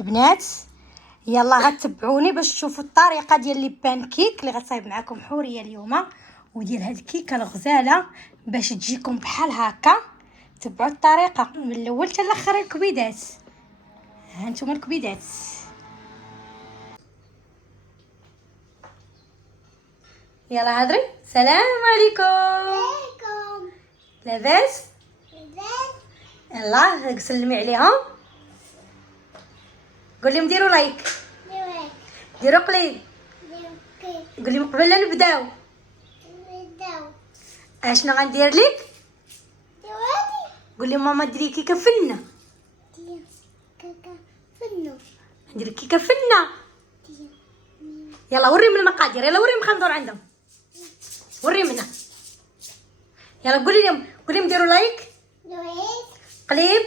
البنات يلا غتبعوني باش تشوفوا الطريقه ديال لي بانكيك اللي غتصايب معكم حوريه اليوم، وديال هاد الكيكه الغزاله باش تجيكم بحال هكا. تبعوا الطريقه من الاول حتى الاخر. الكبيدات ها انتم الكبيدات. يلا هضري. السلام عليكم. لاباس؟ يلا سلمي عليهم، قول لهم ديروا لايك، ديروا قليل، قول لهم قبل لا نبداو اشنو غندير لك. قول لهم ماما ديري كيكه فنه. ندير كيكه فنه. يلا وريهم المقادير، يلا وريهم خلينا ندور عندهم، وريهم هنا. يلا قولي لهم ديروا لايك قليل.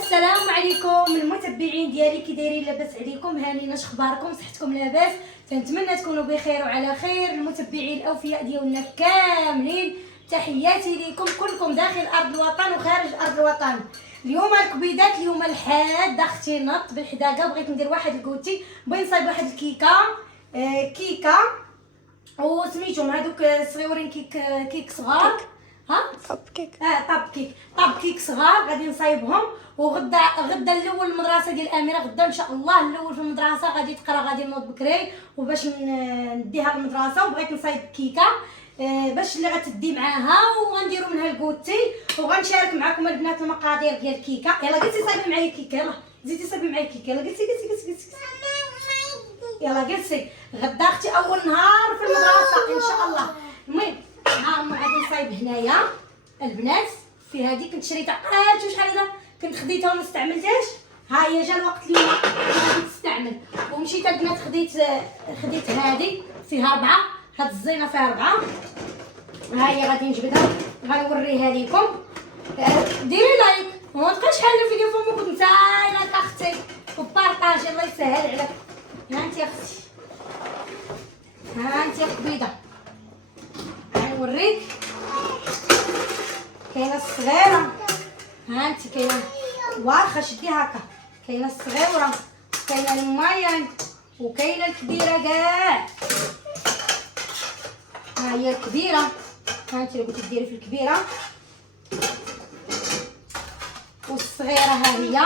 السلام عليكم المتبعين ديالي، كي دايرين؟ لاباس عليكم؟ هانيين؟ اش اخباركم؟ صحتكم لاباس؟ تنتمنى تكونوا بخير وعلى خير. المتبعين الاوفياء ديالنا كاملين تحياتي ليكم كلكم داخل ارض الوطن وخارج ارض الوطن. اليوم الكبيدات، اليوم الحاد اختي نط بالحداقه. بغيت ندير واحد الكوتي، بغيت نصايب واحد الكيكه كيكه وسميتهم هذوك صغيورين، كيك صغار. ها طاب كيك صغار غادي نصايبهم. وغدا الاول المدرسه ديال اميره، غدا ان شاء الله الاول في المدرسه غادي تقرا، غادي نوض بكري وباش نديها للمدرسه. وبغيت نصايب كيكه باش اللي غتدي معاها وغنديروا منها الكوتي. وغنشارك معكم البنات المقادير ديال الكيكه. يلا جلسي صايبي معايا الكيكه، يلا زيدي صايبي معايا الكيكه، يلا جلسي. يلا جلسي. غدا اختي اول نهار في المدرسه ان شاء الله. المهم ها هما غادي نصايب هنايا البنات. في هذه كنت شريتها شحال هذا، كنت خديتها وما استعملتهاش. ها هي جا الوقت اليوم غادي تستعمل. ومشيت البنات خديت هذه فيها 4، هاد الزينه فيها 4. ها هي غادي نجبدها غنوريها لكم. ديري لايك وما تبقاش حاله فيديو فمك نتايا لايك اختي وبارطاجي، الله يسهل عليك. ها انت يا اختي، ها انت يا قبيده، غنوريك. كاينه الصغيره، ها انت كاينه واخا شدي هكا، كاينه الصغيره، كاينه المايان، وكاينه الكبيره كاع. ها هي الكبيره، ها انت اللي بغيتي ديري في الكبيره، والصغيره ها هي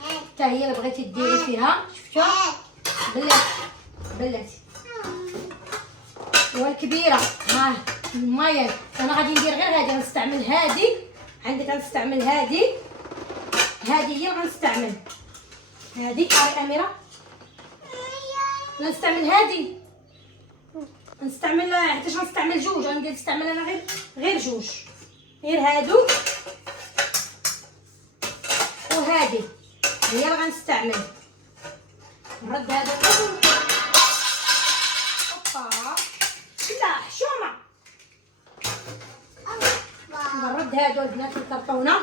حتى هي اللي بغيتي ديري فيها. شفتوها بلاتي والكبيره ها المايان. انا غادي ندير غير هذه، غنستعمل هذه عندك، غنستعمل هذه هي اللي غنستعمل. هذه قاري اميره، غنستعمل هذه، نستعمل حيتاش غنستعمل جوج، غندير نستعمل انا غير جوج، غير هادو وهذه هي اللي غنستعمل. نرد هذا لا حشومه، نرد هادو البنات الكرطونه.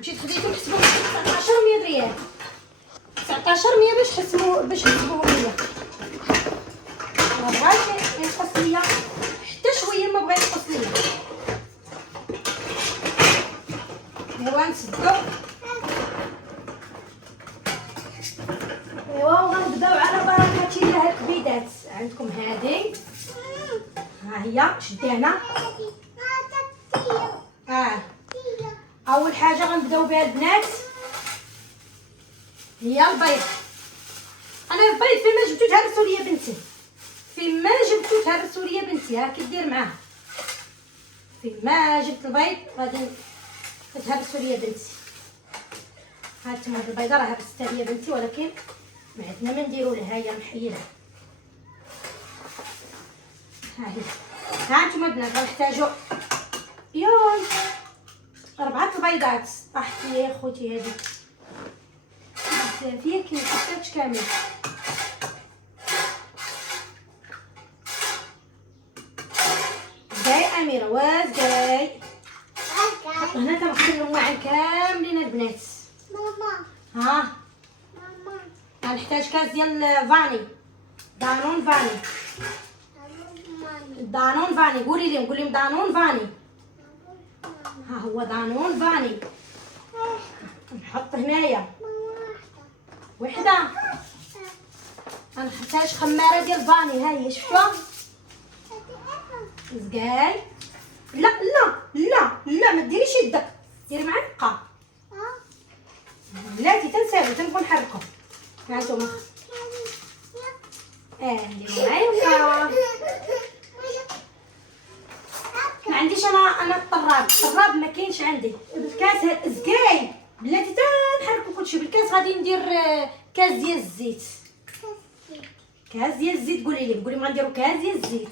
مشيت خديتهم حسبوهم 19 ريال، 19 باش حسبوهم ليا. ما بغاش ينقص ليا حتى شويه، ما بغا ينقص ليا. ايوا نسدو، ايوا وغنبداو على بركه الله. الكبيدات عندكم هذه، ها هي شدي هنا. اول حاجه غنبداو بها البنات هي البيض. انا البيض فيما جبتو تهرسوا ليا بنتي، فيما جبتو تهرسوا ليا بنتي. ها كدير معاها، فيما جبت البيض غادي تهرسوا ليا بنتي. هانتوما هاد البيضه راه هرستها ليا بنتي، ولكن ما عندنا ما نديرو لها، هي محيله. ها هي، هانتوما البنات غنحتاجو ياي 4 البيضات. طاحتي يا خوتي هذه بزاف، ياك مكتبتش كامل. جاي اميره واش جاي؟ هنا كنغسل المواعن كاملين البنات. ها غنحتاج كاس ديال فاني، دانون فاني. دانون فاني. قولي لهم دانون فاني. ها هو دانون فاني. نحط هنايا وحده. غنحتاج خماره ديال فاني. ها هي شفتوها زكاي. لا لا لا لا ما ديريش يدك، ديري معلقه. بلاتي تنساوي تنبغوا نحركو. ها نتوما نديرو معلقه. ما عنديش انا الطراب ما كاينش عندي. الكاس زكاي بلاتي تنحركو كلشي بالكاس. غادي ندير كاس ديال الزيت. كاس ديال الزيت. قولي لهم غنديرو كاس ديال الزيت.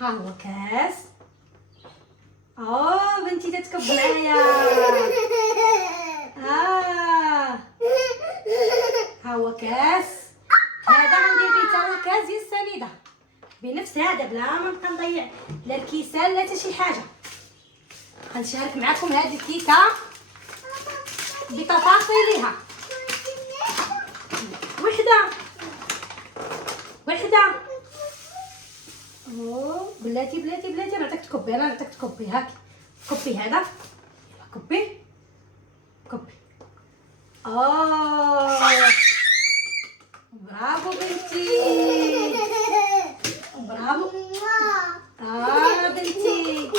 ها هو كاس. بنتي تتكب معايا. ها هو كاس. هذا غندير به تا هو كاس ديال السنيده بنفس هذا، بلا ما نبقى نضيع لا الكيسان لا حتى شي حاجه. غنشارك معكم هذه الكيكه بتفاصيلها. وحده. بلاتي نعطيك تكبي. انا نعطيك تكبي. هاك كبي هذا. كبي. برافو بنتي. برافو. بنتي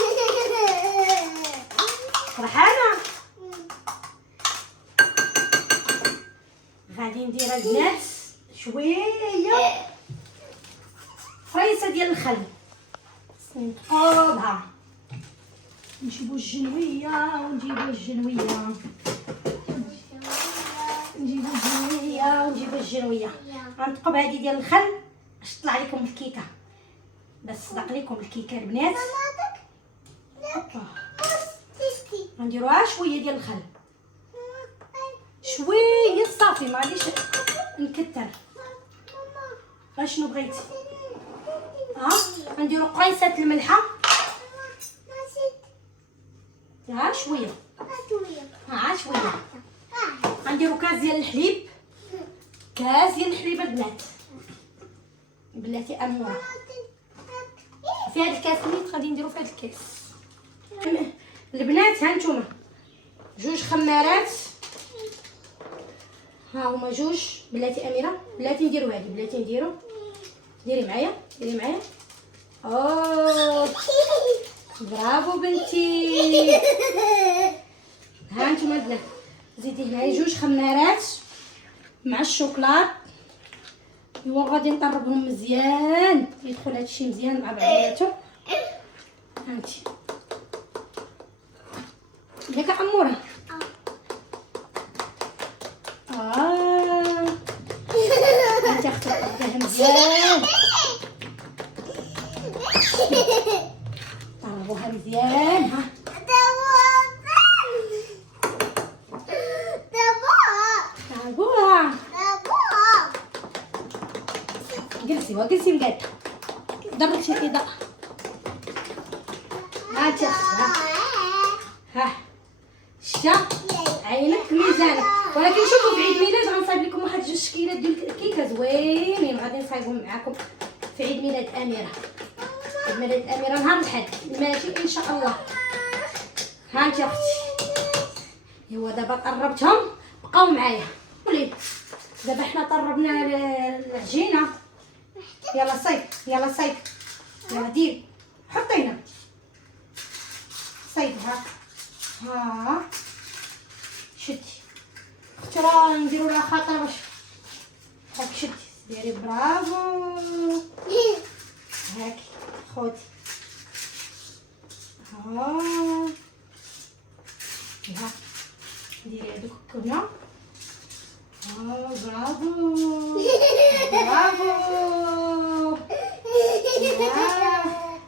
فرحانه. غادي ندير البنات شويه فريسه ديال الخل. نقلبها. نجيبو الجنويه غنثقب هذه ديال الخل باش تطلع لكم الكيكه. بس صدق لكم الكيكه البنات. غنديروها شويه ديال الخل. شويه صافي، ما غاديش نكتر. اشنو بغيتي؟ غنديرو قريصه الملحه. شويه. شويه. غنديرو كاس ديال الحليب. البنات. بلاتي اموره. في هذا الكاس نيت غادي نديرو في هذا الكاس. البنات ها نتوما 2 خمارات. ها هما 2. بلاتي اميره. بلاتي نديرو هذه. ديري معايا. برافو بنتي. ها نتوما البنات زيدي هنايا 2 خمارات مع الشوكولات. غادي نطربهم مزيان يدخل هادشي مزيان مع بعضياتو. هانتي ياك اموره. انت اخترتيها مزيان. طربوها مزيان. جلسي مقاد. ضربتي الاضاءه. هاتي ها شتا عينك ميزانك. ولكن شوفوا في عيد ميلاد غنصايب لكم واحد 2 شكيلات ديال الكيكه زوينين. غادي نصايبهم معكم في عيد ميلاد اميره. نهار الحد الماجي ان شاء الله. ها انت اختي. ايوا دابا قربتهم بقاو معايا. وليد دابا حنا طربنا العجينه. يلا صايب. يلا دير. حطينا صايبها. شدي اختي. راه نديرو لها خاطر باش هاك. شدي ديري. برافو. هاك خودي. ديري هادوك الكبنه. برافو.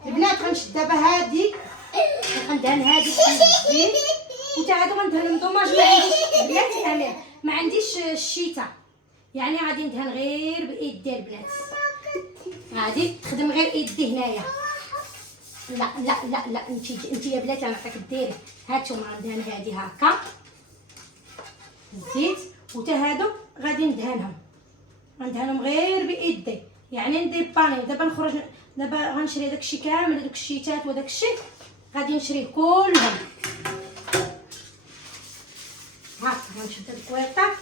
البنات غنشد دابا هادي غندهن هادي بالزيت. وتا هادو غندهنهم دوماج. ما عنديش بلاتي امير، ما عنديش الشيتا، يعني غادي ندهن غير بايدي البنات. غادي تخدم غير ايدي هنايا. لا انت يا بلاتي غنعطيك ديري. هانتوما غندهن هادي هكا الزيت. وتا هادو غادي ندهنهم غير بايدي، يعني ندير باني. دابا نخرج دابا غنشري داكشي كامل، هذوك الشيتات وداك الشيء غادي نشريه كلهم. هاك غنشد هاد الكويرطه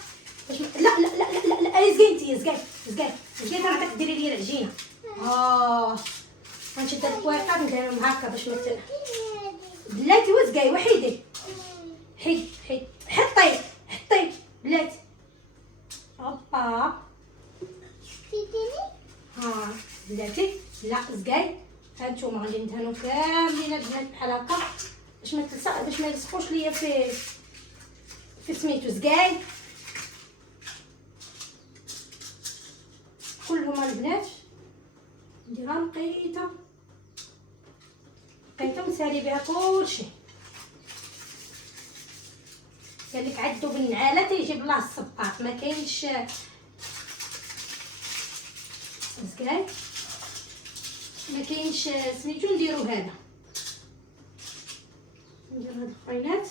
باش لا لا لا لا لا لا زكاي زكاي راه ديري لي العجينه. غنشد هاد الكويرطه نديرهم هكا باش مثلا بلاتي وزكاي وحيدي حيد حطي بلاتي هوبا ها بلاتي لا زكاي. هانتوما غادي ندهنو كاملين البنات بحال هكا باش ما يلصقوش ليا في سميتو زكاي كلهم البنات. نديرها نقيته ونسالي بها كلشي. قالك عدو بالنعاله تيجيب الله الصباط، ما كاينش زكاي ما كاينش سميتو. نديرو هذا ندير هاد الخرينات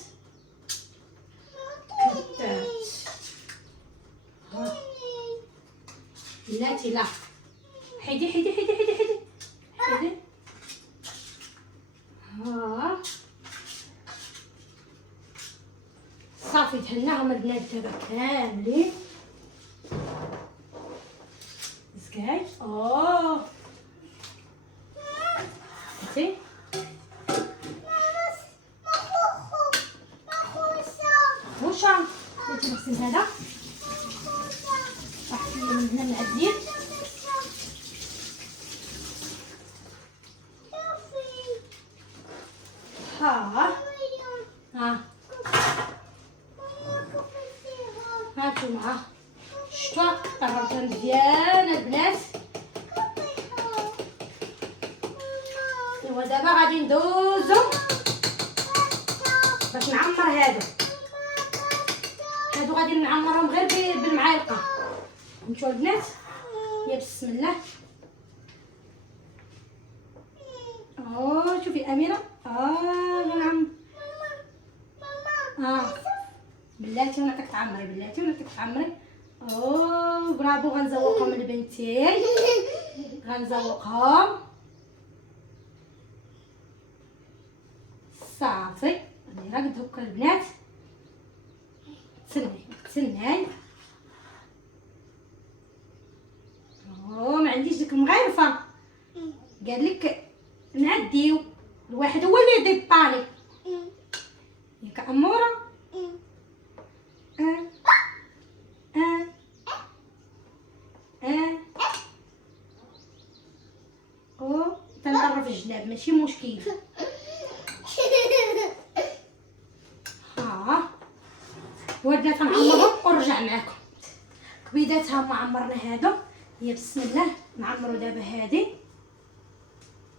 كتات بلاتي لا حيدي ها صافي دهناهم البنات دابا كاملين زكاي. شتي خوشا بغيتي نغسل هذا صافي من هنا معدين هانتوما شتوا طربتها مزيان البنات. ايوا دابا غادي ندوزو باش نعمر هادو غادي نعمرهم غير بالمعالقه. نمشيو البنات يا بسم الله. شوفي اميره غنعمر بلاتي ونعطيك تعمري برافو. غنزوقهم لبنتي غنزوقهم صافي. راه قد هكا البنات تسناي ما عنديش ديك المغيرفه. قال لك نعديو الواحد هو اللي يدي الطالي ياك اموره. تنعرف الجلاب ماشي مشكل. ودنا تنعمرهم ونرجع معكم. كبيداتها ما عمرنا هادو يا بسم الله. نعمروا دابا هادي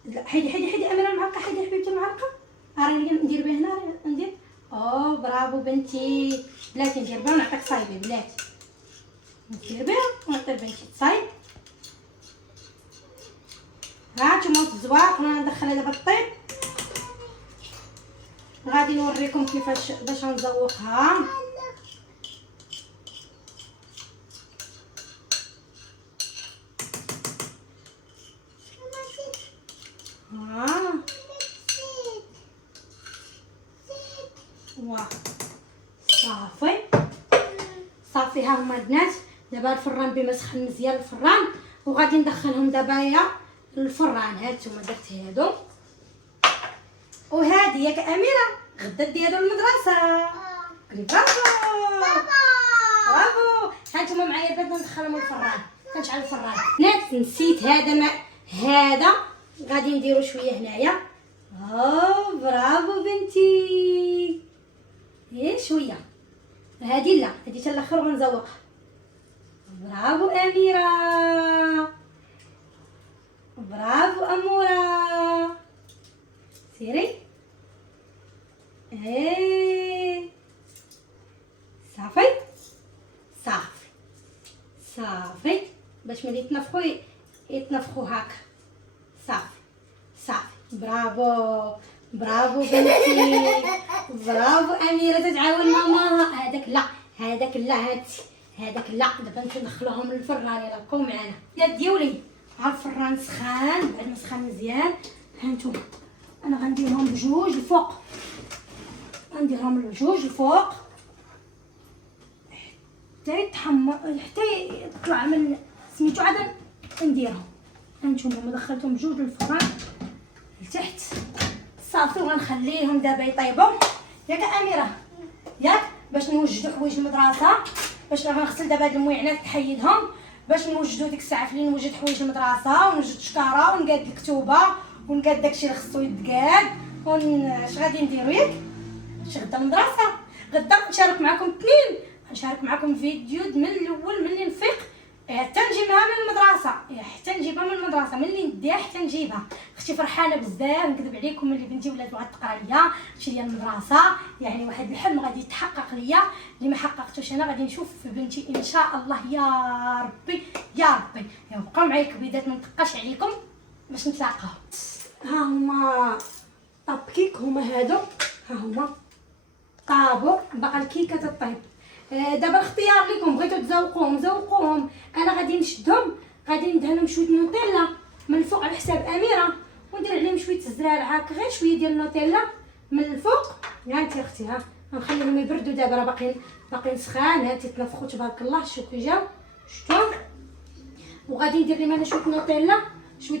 لا حيدي اميره المعلقه حيدي حبيبتي المعلقه. راني ندير بها هنا ندير برافو بنتي. بلاتي ندير بها ونعطيك صايبه بلاتي ندير بها ونعطي لبنتي تصايب. هانتوما الزواق وانا ندخلها دابا الطيب. غادي نوريكم كيفاش باش نزوقها. صافي ها هما البنات. دابا الفران بما سخن مزيان الفران وغادي ندخلهم دابا يا الفران. هانتوما درت هادو وهادي ياك اميره غدا ديالو المدرسه. برافو هانتوما معايا البنات ندخلهم الفران. كنشعل الفران بنات. نسيت هذا غادي نديرو شويه هنايا. برافو بنتي. شويه هادي لا هادي حتى الاخر غنزوقها. برافو اميره برافو اموره. سيري صافي باش ملي يتنفخوا هكا. صافي برافو بنتي. برافو اميره تتعاون ماما. هذاك لا دابا ندخلوهم للفران. يلا بقاو معنا يا ديولي ها الفران سخان. بعد ما سخان مزيان هانتوما انا غنديرهم بجوج الفوق، غنديرهم بجوج الفوق حتى يتحمر، حتى يطلع من سميتو. عاد نديرهم هانتوما ما دخلتهم بجوج للفران لتحت صافي. وغنخليهم دابا يطيبوا ياك اميره ياك باش نوجدوا حوايج المدرسه. باش غنغسل دابا هاد المويعنات نحيدهم باش نوجدوا ديك الساعه فين نوجد حوايج المدرسه ونوجد شكاره ونقاد الكتوبه ونقاد داكشي اللي خصو يتقاد. اش غادي نديرو ياك اش غدا المدرسه. غدا نشارك معكم اثنين، غنشارك معكم فيديو من الاول ملي نفيق حتى نجيبها من المدرسه، حتى نجيبها من المدرسه ملي نديها حتى نجيبها. اختي فرحانه بزاف، نكذب عليكم ملي بنتي ولات بغات تقرا ليا شي ديال المدرسه. يعني واحد الحلم غادي يتحقق ليا اللي ما حققتوش انا. غادي نشوف بنتي ان شاء الله يا ربي يا ربي. بقاو معايا كبيدات ما نتقاش عليكم باش نتلاقاو. ها هما طاب كيك هما هادو، ها هما طابو باقا الكيكه تطيب. دابا الاختيار لكم، بغيتو تزوقوهم زوقوهم. انا غادي نشدهم غادي ندهنهم شويه نوتيلا من الفوق على حساب اميره وندير عليهم شويه الزرع هكا، غير شويه ديال النوتيلا من الفوق. ها انت اختي ها غنخليهم يبردوا دابا راه باقيين سخان. ها تيتنفخوا تبارك الله. شوفوا كي جاو شفتوا. وغادي ندير لهم انا شويه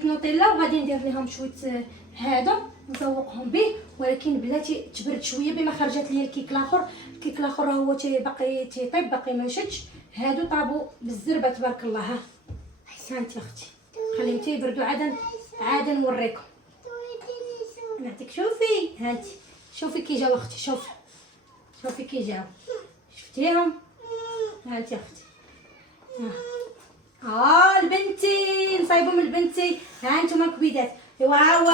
نوتيلا وغادي ندير لهم شويه هادو نزوقهم به، ولكن بلاتي تبرد شويه بما خرجت لي الكيك الاخر. الكيك الاخر هو باقي تيطيب باقي ما شدش. هادو طابوا بالزربه تبارك الله. ها احسنتي اختي خليهم تيبردوا عاد نوريكم نعطيك. شوفي هانتي شوفي كي جاو اختي، شوفي كي جاو شفتيهم. هانتي اختي البنتي نصايبهم البنتي. ها انتم الكبيدات ايوا ها هو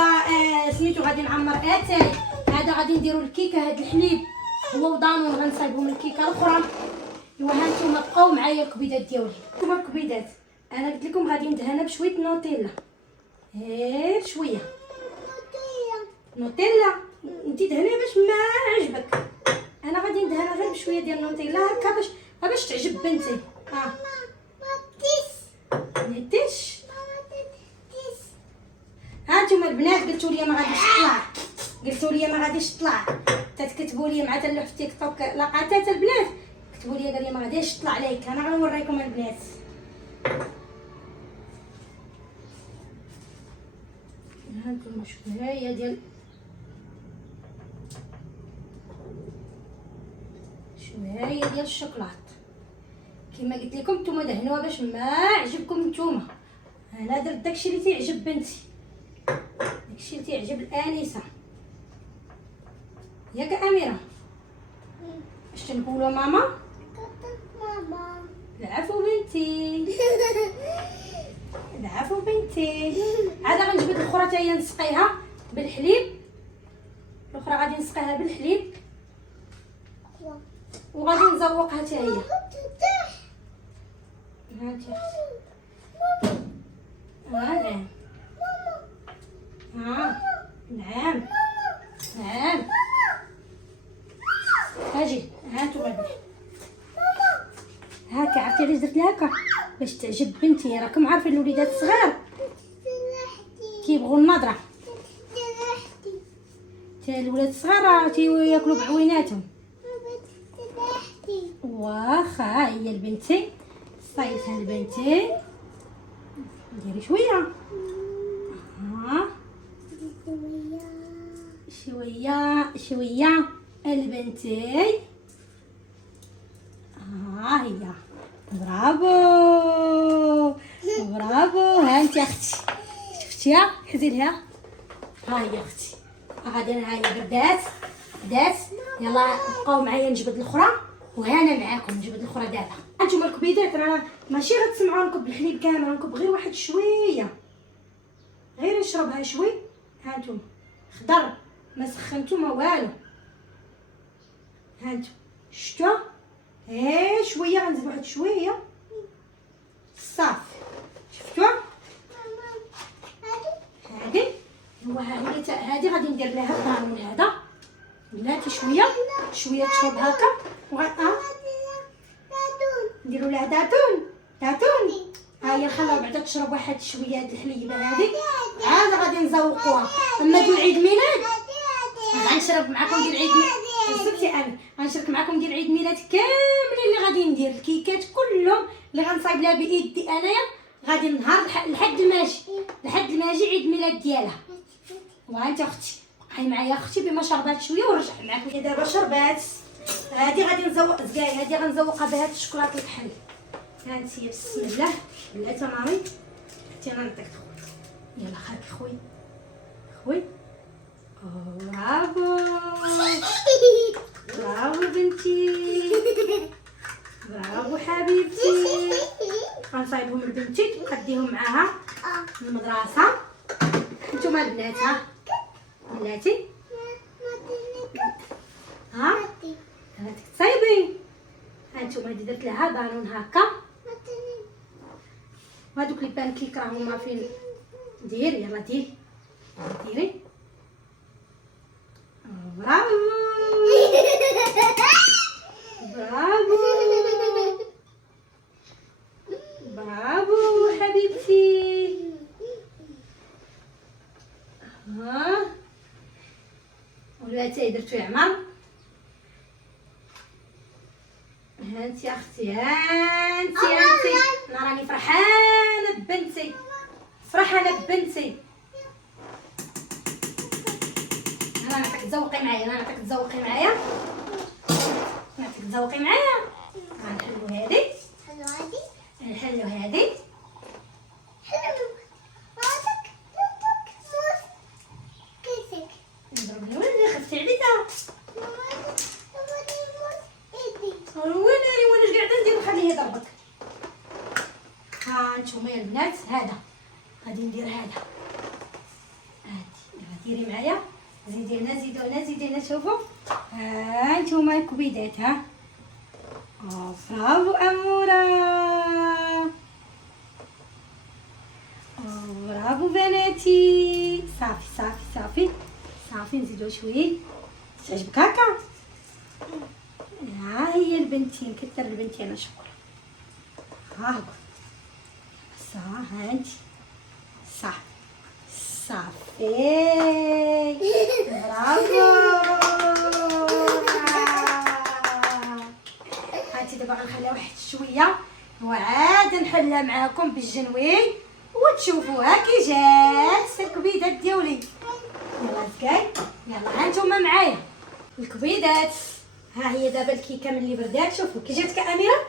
سميتو غادي نعمر اتاي. هذا غادي نديروا الكيكه هاد الحليب هو ودانون غنصايبهم الكيكه الاخرى. ايوا ها انتم بقاو معايا الكبيدات ديالي. انتم الكبيدات انا قلت لكم غادي ندهنها بشويه نوتيلا، غير شويه نوتيلا. انت دهنيها باش ما عجبك. انا غادي ندهنها غير بشويه ديال النوتيلا هكا باش تعجب بنتي. ها نيتيش. ها نتوما البنات قلتوا لي ما غاديش تطلع تكتبوا لي مع تلوح في تيك توك لقطات البنات كتبوا لي قال لي ما غاديش تطلع عليك. انا غنوريكم البنات. ها نتوما شوفوا هي ديال الشوكولات كما قلت لكم. نتوما دهنوها باش ما عجبكم نتوما. انا درت داكشي اللي تيعجب بنتي، داكشي اللي تيعجب الانسه ياك اميره. اش تنقولوا ماما؟ العفو بنتي العفو بنتي. عاد غنجبد الاخرى حتى هي نسقيها بالحليب. الاخرى غادي نسقيها بالحليب وغادي نزوقها حتى هي. هانتي نعم نعم اجي هانتوما هاكا. عرفتي علاش درت لها هكا؟ باش تعجب بنتي. راكم عارفين الوليدات الصغار كيبغوا النظره. حتى الولاد الصغار تياكلوا بعويناتهم. واخا هي البنتي صايبتها لبنتي. ديري شويه شويه البنتي. هي برافو. ها انت اختي شفتيها حزي لها. ها هي اختي غادي ها هي بدات. يلا بقاو معايا نجبد الاخرى وهنا معاكم نجبد الاخرى دابا. انتم الكبيدات راه ماشي غتسمعوا نكب الحليب كامل، نكب غير واحد شويه غير نشربها شوي. ها انتم خضر ما سخنتو ما والو. ها انتم شفتوا شويه غنزيد واحد شويه صافي. شفتوا هادي غادي ندير لها الطانون هذا بلاتي شويه تشرب هكا نديروا لها داتون. ها هي نخليها بعدا تشرب واحد شويه هاد الحليبه هادي، عاد غادي نزوقوها. اما ديال عيد ميلاد غنشرب معكم ديال عيد ميلاد زبتي انا غنشارك معكم ديال عيد ميلاد كاملين اللي غادي ندير، الكيكات كلهم اللي غنصايب لها بايدي انايا. غادي النهار لحد ما اجي عيد ميلاد ديالها. وانت اختي بقاي معايا اختي بما شربات شويه ورجع معكم. دابا شربات هادي غادي نزوق زكاي، هادي غنزوقها بهاد الشوكولاط الكحل. هانت هي بسم الله. بلاتي مامي حتى انا نعطيك خويا. يلا خاك خوي برافو برافو بنتي، برافو حبيبتي. غنصايبهم لبنتي تقديهم معاها للمدرسه. نتوما البنات ها بلاتي ها هاتك تصايبي. هانتوما هادي درت لها بانون هكا، وهادوك لي بانكيك راه هما فين. ديري يلا ديري برافو برافو برافو حبيبتي. ها ولاتي درتو يا عمر. هانتي اختي هانتي انا راني فرحانه ببنتي، فرحانه ببنتي. انا نعطيك تذوقي معايا، نعطيك تذوقي معايا. غنحلو هادي نحلو هادي. نضرب لي وين خفتي عليا وين قاعده ندير نخليه يضربك. ها نتوما يا البنات هذا غادي ندير هذا. هادي ديري معايا زيدينا شوفوا. ها نتوما الكبيدات ها. برافو اموره، برافو بناتي. صافي نزيدو شويه. تعجبك هكا؟ ها هي البنتي نكثر البنتي انا شكرا. ها هو هانتي صافي برافو. هانتي دابا غنخليها واحد شويه وعاد نحلها معاكم بالجنوين وتشوفوها كي جات الكبيدات ديالي. يلا زكاي يلا هانتوما معايا الكبيدات. ها هي دابا الكيكه ملي بردات. شوفوا كي جاتك اميره،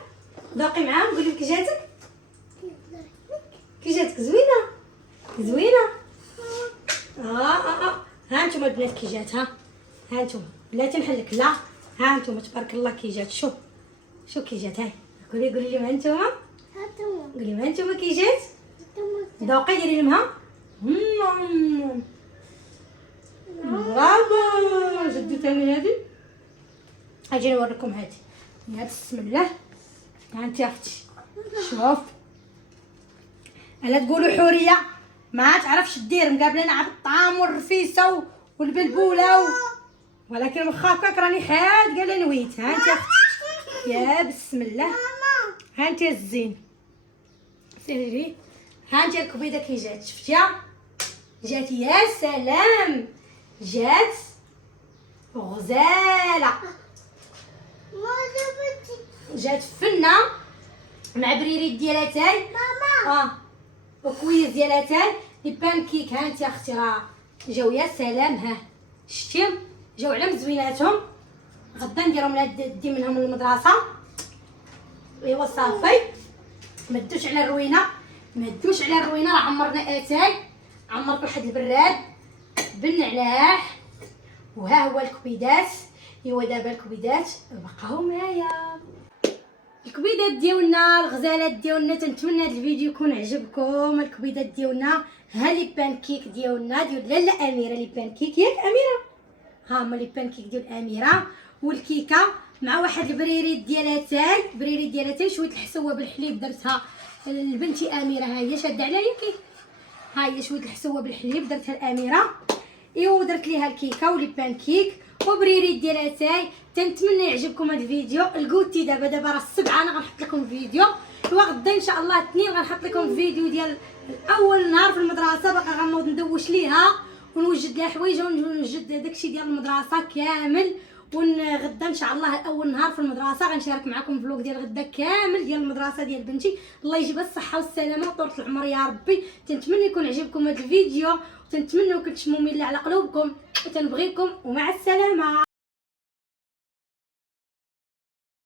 ذوقي معاهم قولي كي جاتك. زوينه. ها انتم البنات كي جات. ها انتم بلاتي نحلك لا. ها انتم تبارك الله كي جات. شو كي جات. هاي قولي لي ما انتم قولي ما انتم كي جات. ذوقي ديري لهم. برافو. جدو ثاني هذه. اجي نوريكم هذه. يا بسم الله. انت يا اختي شوف الا تقولوا حوريه ما تعرفش دير مقابلين على الطعام والرفيسه والبلبوله ولكن مخافك راني حاد قال نويت. ها انت يا اختي يا بسم الله. ها انت الزين سيري. ها انت الكبيده كي جات شفتيها. جات يا سلام. جات غزاله. جات فنه مع بريريت ديالاتاي وكويز ديالاتاي لي بانكيك. ها انت اختي راه جاو يا سلام. ها شتي جاو على مزويناتهم. غدا نديرهم لهادي منهم للمدرسه. ايوا صافي ما دوش على الروينه راه عمرنا اتاي، عمرت واحد البراد بالنعناع. وها هو الكبيدات. ايوا دابا الكبيدات بقاو معايا. الكبيدات ديالنا الغزالات ديالنا. تنتمنى هذا الفيديو يكون عجبكم. الكبيدات ديالنا ها لي بانكيك ديالنا ديال لاله اميره. لي بانكيك ياك اميره. ها هما لي بانكيك ديال اميره والكيكه مع واحد البريريت ديالاتاي شويه الحسوه بالحليب درتها لبنتي اميره. ها هي شاده عليا كي. ها هي شويه الحسوه بالحليب درتها لاميره. ايوا درت ليها الكيكه ولي بانكيك وبريريت ديالاتاي. تنتمنى يعجبكم هذا الفيديو. الكوتي دابا راه السبعه انا غنحط لكم فيديو. غدا ان شاء الله الاثنين غنحط لكم فيديو ديال اول نهار في المدرسه، باقا غنوض ندوش ليها ونوجد لها حوايج ونوجد داكشي ديال المدرسه كامل. غدا ان شاء الله اول نهار في المدرسه غنشارك معكم فلوق ديال غدا كامل ديال المدرسه ديال بنتي. الله يجيب الصحه والسلامه وطولة العمر يا ربي. تنتمنى يكون عجبكم هذا الفيديو، وتنتمنى كنتشموا ميله على قلوبكم، وتنبغيكم ومع السلامه.